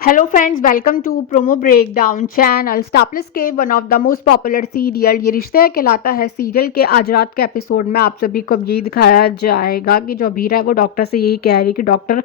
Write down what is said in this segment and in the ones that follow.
Hello friends, welcome to Promo Breakdown channel. Star Plus के one of the most popular serial Yeh Rishta कहलाता है serial के आज रात के एपिसोड में आप सभी को अब ये दिखाया जाएगा कि जो अभीरा है वो डॉक्टर से यही कह रही है कि डॉक्टर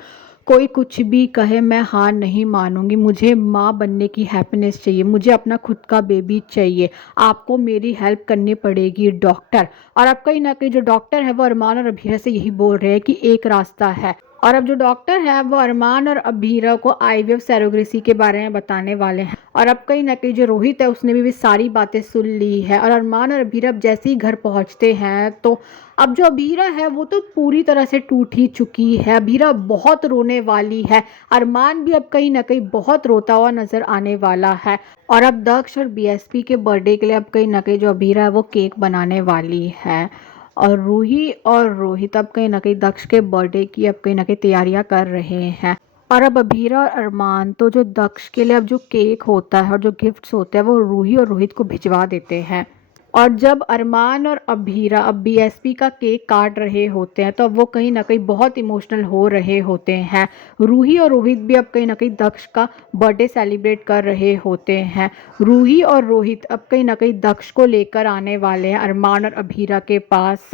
कोई कुछ भी कहे मैं हार नहीं मानूंगी, मुझे माँ बनने की हैप्पीनेस चाहिए, मुझे अपना खुद का बेबी चाहिए, आपको मेरी हेल्प करनी पड़ेगी डॉक्टर। और अब कहीं ना कहीं जो डॉक्टर है वो अरमान और अभीरा से यही बोल रहे हैं कि एक रास्ता है। और अब जो डॉक्टर है वो अरमान और अभीरा को आईवीएफ सरोगेसी के बारे में बताने वाले हैं। और अब कहीं ना कहीं जो रोहित है उसने भी सारी बातें सुन ली है। और अरमान और अभीरा अब जैसे ही घर पहुंचते हैं तो अब जो अभीरा है वो तो पूरी तरह से टूट ही चुकी है। अभीरा बहुत रोने वाली है। अरमान भी अब कहीं ना कहीं बहुत रोता हुआ नजर आने वाला है। और अब दक्ष और बीएसपी के बर्थडे के लिए अब कहीं ना कहीं जो अभीरा है वो केक बनाने वाली है। और रूही और रोहित अब कहीं ना कहीं दक्ष के बर्थडे की अब कहीं ना कहीं तैयारियां कर रहे हैं। और अब अभीरा और अरमान तो जो दक्ष के लिए अब जो केक होता है और जो गिफ्ट्स होते हैं वो रूही और रोहित को भिजवा देते हैं। और जब अरमान और अभीरा अब बीएसपी का केक काट रहे होते हैं तो अब वो कहीं ना कहीं बहुत इमोशनल हो रहे होते हैं। रूही और रोहित भी अब कहीं ना कहीं दक्ष का बर्थडे सेलिब्रेट कर रहे होते हैं। रूही और रोहित अब कहीं ना कहीं दक्ष को लेकर आने वाले हैं अरमान और अभीरा के पास।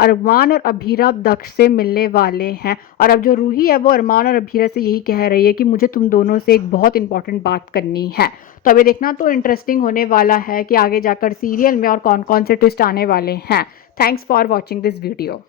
अरमान और अभीरा अब दक्ष से मिलने वाले हैं। और अब जो रूही है वो अरमान और अभीरा से यही कह रही है कि मुझे तुम दोनों से एक बहुत इंपॉर्टेंट बात करनी है। तो अभी देखना तो इंटरेस्टिंग होने वाला है कि आगे जाकर सीरियल में और कौन कौन से ट्विस्ट आने वाले हैं। Thanks for watching this video.